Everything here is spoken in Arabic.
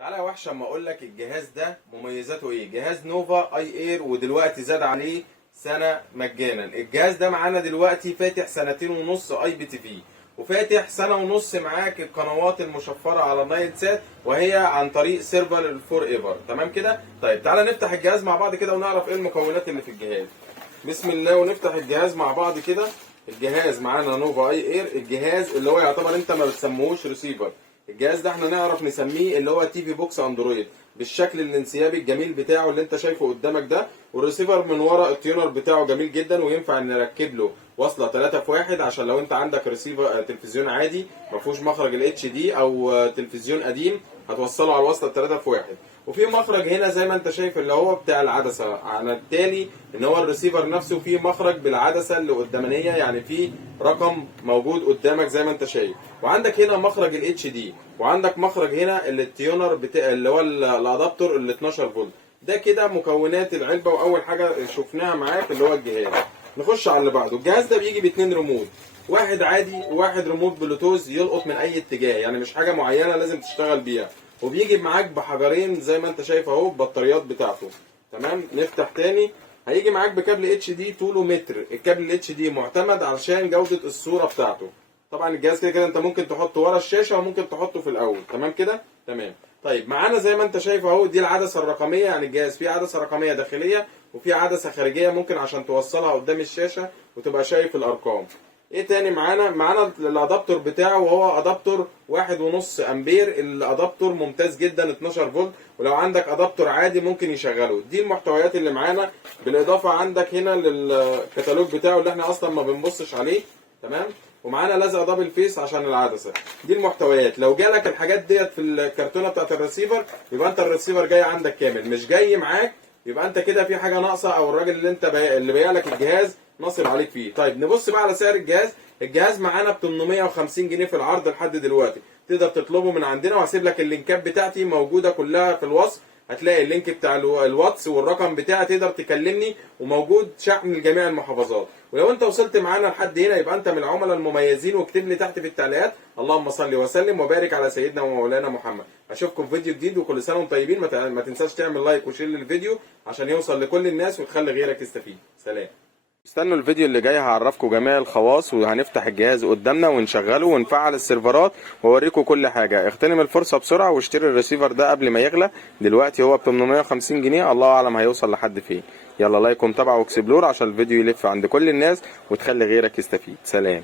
تعالى يا وحش اما اقول لك الجهاز ده مميزاته ايه. جهاز نوفا اي اير، ودلوقتي زاد عليه سنه مجانا. الجهاز ده معانا دلوقتي فاتح 2.5 سنين اي بي تي في، وفاتح 1.5 سنة معاك القنوات المشفره على النايل سات، وهي عن طريق سيرفر الفور ايفر. تمام كده؟ طيب تعالى نفتح الجهاز مع بعض كده ونعرف ايه المكونات اللي في الجهاز. بسم الله، ونفتح الجهاز مع بعض كده. الجهاز معانا نوفا اي اير، الجهاز اللي هو يعتبر انت ما بتسموهوش ريسيفر. الجهاز ده احنا نعرف نسميه اللي هو تي في بوكس اندرويد، بالشكل الانسيابي الجميل بتاعه اللي انت شايفه قدامك ده. والريسيفر من ورا التيونر بتاعه جميل جدا، وينفع نركب له وصله 3 في 1 عشان لو انت عندك ريسيفر تلفزيون عادي ما فيهوش مخرج الاتش دي او تلفزيون قديم هتوصله على الوصله 3 في 1. وفي مخرج هنا زي ما انت شايف اللي هو بتاع العدسه، على التالي ان هو الريسيفر نفسه فيه مخرج بالعدسه اللي قدامانيه، يعني فيه رقم موجود قدامك زي ما انت شايف. وعندك هنا مخرج الاتش دي، وعندك مخرج هنا التيونر بتاع اللي هو الادابتور ال 12 فولت. ده كده مكونات العلبه، واول حاجه شفناها معاك اللي هو الجهاز. نخش على اللي بعده. الجهاز ده بيجي باتنين ريموت، واحد عادي وواحد ريموت بلوتوز يلقط من اي اتجاه، يعني مش حاجه معينه لازم تشتغل بيها. وبيجي معاك بحجرين زي ما انت شايف اهو، البطاريات بتاعته. تمام. نفتح تاني. هيجي معاك بكابل اتش دي طوله متر. الكابل الاتش دي معتمد علشان جوده الصوره بتاعته. طبعا الجهاز كده كده انت ممكن تحطه ورا الشاشه وممكن تحطه في الاول. تمام كده؟ تمام. طيب معانا زي ما انت شايف اهو، دي العدسه الرقميه. يعني الجهاز فيه عدسه رقميه داخليه وفي عدسه خارجيه ممكن عشان توصلها قدام الشاشه وتبقى شايف الارقام. ايه تاني معانا الادابتور بتاعه، وهو ادابتور 1.5 امبير. الادابتور ممتاز جدا، 12 فولت، ولو عندك ادابتور عادي ممكن يشغله. دي المحتويات اللي معانا. بالاضافه عندك هنا للكتالوج بتاعه اللي احنا اصلا ما بنبصش عليه. تمام. ومعانا لزقه دبل فيس عشان العدسه. دي المحتويات. لو جالك الحاجات ديت في الكرتونه بتاعت الريسيفر، يبقى انت الريسيفر جاي عندك كامل. مش جاي معاك يبقى انت كده في حاجه ناقصه، او الراجل اللي بايع لك الجهاز نصب عليك فيه. طيب نبص بقى على سعر الجهاز. الجهاز معانا ب 850 جنيه في العرض لحد دلوقتي. تقدر تطلبه من عندنا، وهسيب لك اللينكات بتاعتي موجوده كلها في الوصف. هتلاقي اللينك بتاع الواتس والرقم بتاعي، تقدر تكلمني، وموجود شحن لجميع المحافظات. ولو انت وصلت معانا لحد هنا يبقى انت من العملاء المميزين، واكتب لي تحت في التعليقات اللهم صل وسلم وبارك على سيدنا ومولانا محمد. اشوفكم في فيديو جديد، وكل سنه وانتم طيبين. ما تنساش تعمل لايك وشير للفيديو عشان يوصل لكل الناس وتخلي غيرك يستفيد. سلام. استنوا الفيديو اللي جاي، هعرفكم جميع الخواص، وهنفتح الجهاز قدامنا ونشغله ونفعل السيرفرات واوريكم كل حاجه. اغتنم الفرصه بسرعه واشتري الريسيفر ده قبل ما يغلى. دلوقتي هو ب 850 جنيه، الله اعلم هيوصل لحد فين. يلا لايك ومتابعه واكسبلور عشان الفيديو يلف عند كل الناس وتخلي غيرك يستفيد. سلام.